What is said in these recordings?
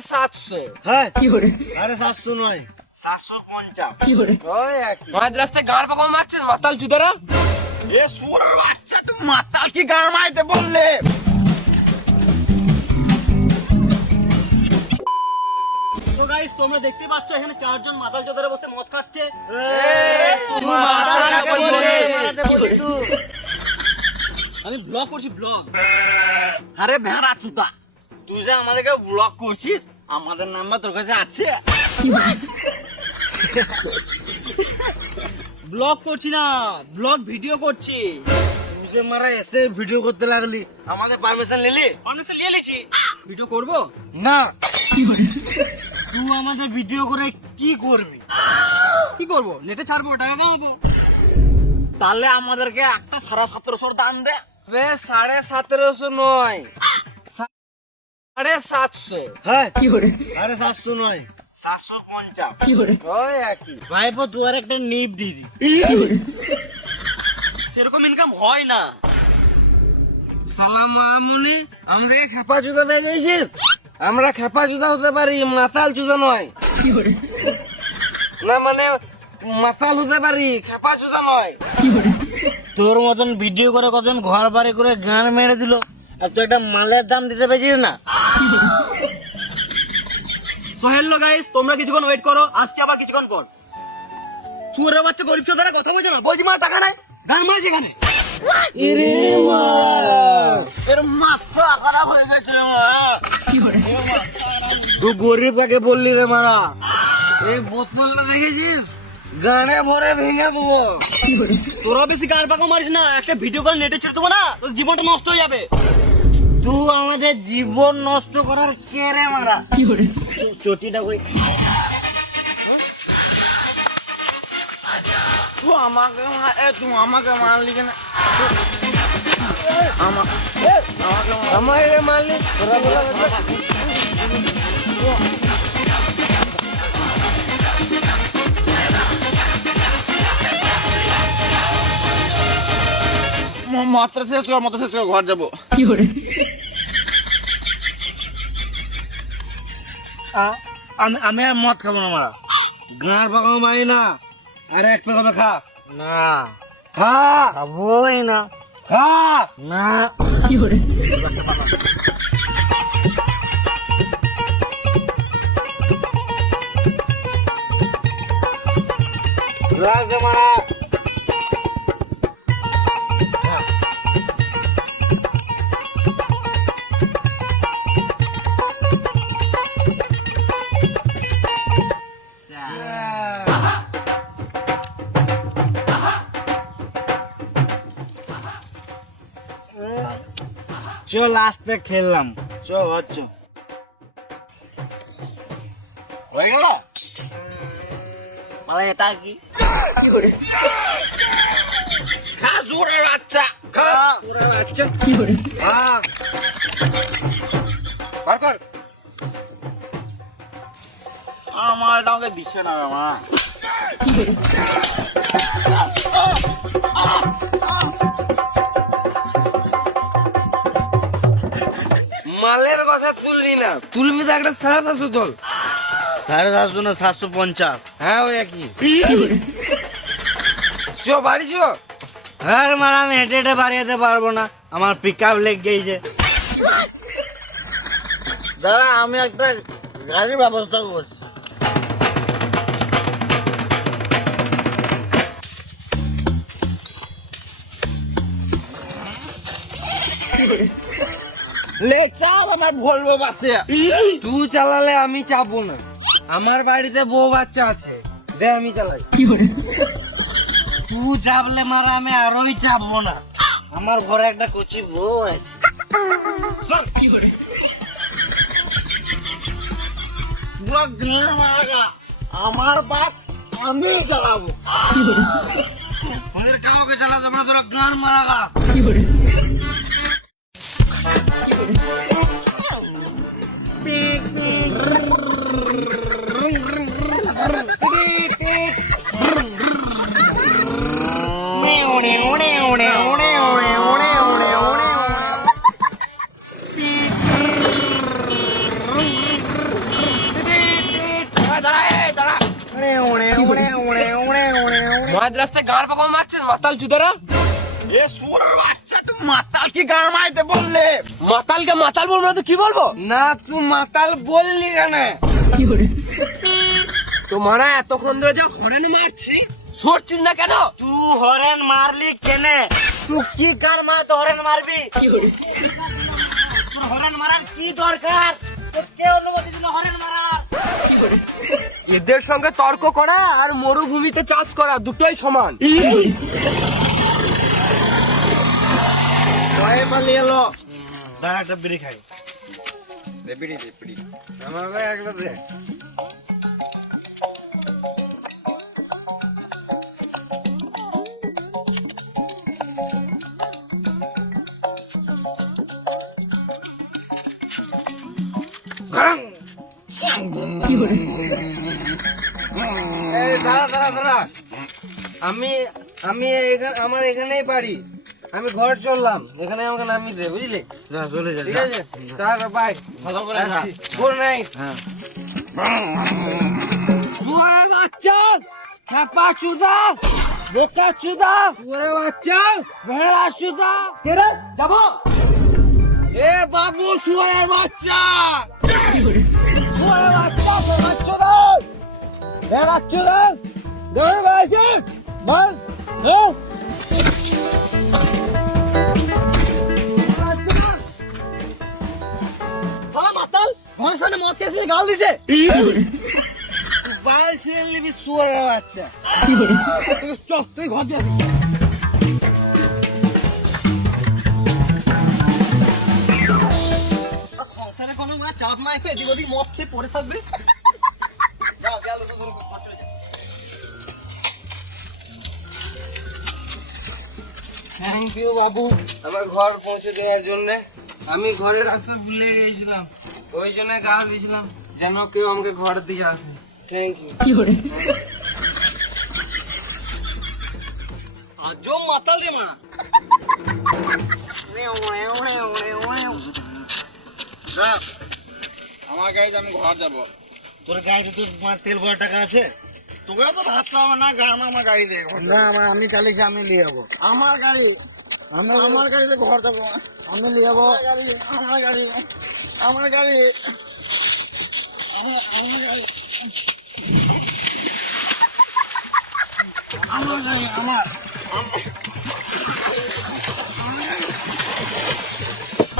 700। হ্যাঁ আরে 700 নয় 750 ওই একই মাঝ রাস্তায় গাড় পাকাও মারছিস মাতাল চুদারা। এ সুরের বাচ্চা তুই মাতাল কি গান মাইতে বললে? তো গাইস তোমরা দেখতে পাচ্ছ এখানে চারজন মাতাল চোদারে বসে মদ খাচ্ছে। তুই মাতাল কাকে বলে? আমি ব্লগ করছি ব্লগ। আরে ভেড়া চুদা তুই যে আমাদেরকে ব্লগ করছিস আমাদের নাম্বার তোর কাছে আছে? ব্লগ করছি না ব্লগ ভিডিও করছি। তুই যে মারা এসে ভিডিও করতে লাগলি আমাদের পারমিশন নিলি? পারমিশন নিয়ে নিয়েছি। ভিডিও করব না। তুই আমাদের ভিডিও করে কি করবি? কি করব? নেটে ছাড়বো টাকা কামাবো। তাহলে আমাদেরকে একটা 1750 দান দে। বে 1750 নয় 750। হ্যাঁ আরে 700 নয় 750। ওই একই ভাইপো তুই আর একটা নিপ দিয়ে দি। সেরকম ইনকাম হয় না। সালাম মামুনি আমাদেরকে খেপা জুতা বেজেছিস। আমরা খেপা জুতা হতে পারি মাতাল জুতা নয়। না মানে মাতাল হতে পারি খেপা জুতা নয়। তোর মতন ভিডিও করে কতজন ঘর বাড়ি করে গান মেরে দিল আর তুই একটা মালের দাম দিতে পেরেছিস না। সো হ্যালো গাইস তোমরা কিছুক্ষণ ওয়েট করো আসছে আবার কিছুক্ষণ পর। চুরের বাচ্চা গরিব চোদারা কথা বলছে না বলছি মা টাকা নাই গান মারছে এখানে। ইরে মা এর মাথা খারাপ হয়ে গেছে রে মা। তুই গরিব কাকে বললি রে মারা? এই বোতলটা দেখেছিস গানে ভরে ভেঙে দেবো। তোরা বেশি গান পাকা মারিস না একটা ভিডিও করে নেটে ছেড়ে দেবো না তোর জীবনটা নষ্ট হয়ে যাবে। তুই আমাদের জীবন নষ্ট করার কে রে মারা? চটিটা কই? তুই আমাকে মারলি কেন? আমাকে মারলি তোরা বলে মাত্রা শেষ কর মতো শেষ কর ঘর যাবো। আমি আর মদ খাবো না মারা। গাঁর পাকাও মারি না। আরে এক পেয়ে খা না খা খাবোই না। খা না রাজে মারা চল লাস্ট পে খেললাম চল হচ্ছে হয়ে গেল মানে এটা কি খা জোরের বাচ্চা খা জোরের বাচ্চা হ্যাঁ বার কর আমার ডাকে দিচ্ছে না আমার মালের কথা তুলবি না তুলবি তো একটা 750 তোল। 750 না 750। হ্যাঁ ওই একই চো বাড়ি চো। হ্যাঁ মারা আমি হেঁটে হেঁটে বাড়ি যেতে পারবো না আমার পিক আপ লেগ গেছে। দাঁড়া আমি একটা গাড়ির ব্যবস্থা করছি। লে চাপ আমার বলবো বাসে তুই চালালে আমি চাপবো না। আমার বাড়িতে বউ বাচ্চা আছে দে আমি চালাই। তুই চাপলে মারা আমি আরোই চাপবো না আমার ঘরে একটা কচি বউ আছে। আমার বাপ আমি চালাবো ওদের কাউকে চালাতে না তোরা গান মারা গা। মাঝ রাস্তায় গাঁড় পাকা মারছিস মাতাল চুদারা। এ সুরের বাচ্চা, তুই মাতাল কি গান মাইতে বললে? মাতালকে মাতাল বলবো না তো কি বলবো? না তুই মাতাল বললি কেন? তোমারা এতক্ষণ ধরে যা হরেন মারছি, সরছিস না কেন? তুই হরেন মারলি কেনে? তুই কি গান মারতে হরেন মারবি? তোর হরেন মারার কি দরকার? তোর কে অনুমতি দিল হরেন মারার? এদের সঙ্গে তর্ক করা আর মরুভূমিতে চাষ করা দুটোই সমান। ভয়ে পালিয়ে এলো। দাঁড়া একটা বিড়ি খাই। দে বিড়ি দে বিড়ি। আমার ভাই একটা দে। এই দাঁড়া দাঁড়া দাঁড়া। আমি আমি এখানে আমার এখানেই বাড়ি, আমি ঘর চললাম, এখানে আমাকে নামিয়ে দে বুঝলি? যা চলে যা। ঠিক আছে তাহলে বাই, ভালো করে যা। Good night. হ্যাঁ। বাচ্চা ছাপা চুদা বোকা চুদা ওরে বাচ্চা ভেড়া চুদা কেরে যাবো। এ বাবু শুয়ারের বাচ্চা, শুয়ারের বাচ্চা বোকা চুদা ভেড়া চুদা দৌড়ে বেড়াচ্ছিস বল। শালা মাতাল আমার সামনে মদ খেয়ে গাল দিছে। বাল ছিঁড়ে নিবি শুয়ারের বাচ্চা। চল তুই ঘর যা। সংসারে কোনো মানে চাপ নাই, এদিক ওদিক মদ খেয়ে পড়ে থাকবে। যাও গেল তো ঘর চলে যা। থ্যাংক ইউ বাবু আমার ঘর পৌঁছে দেওয়ার জন্য। আমি ঘরের রাস্তা ভুলে গেছিলাম, ওই জন্য গাল দিয়েছিলাম যেন কেউ আমাকে ঘর দিয়ে আসে। Thank you. আজও মাতাল রে মা। আমার গাড়িতে আমি ঘর যাবো। তোর গাড়িতে তোর তেল ভরা টাকা আছে? তোকে তো ভাবতে হবে না, আমার গাড়ি দে। না আমি কালি আমি নিয়ে যাবো। আমার গাড়ি, আমার গাড়িতে ঘর যাবো, আমি নিয়ে যাবো। আমার গাড়ি, আমার গাড়ি, আমার গাড়ি, আমার গাড়ি, আমার গাড়ি, আমার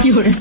কি করে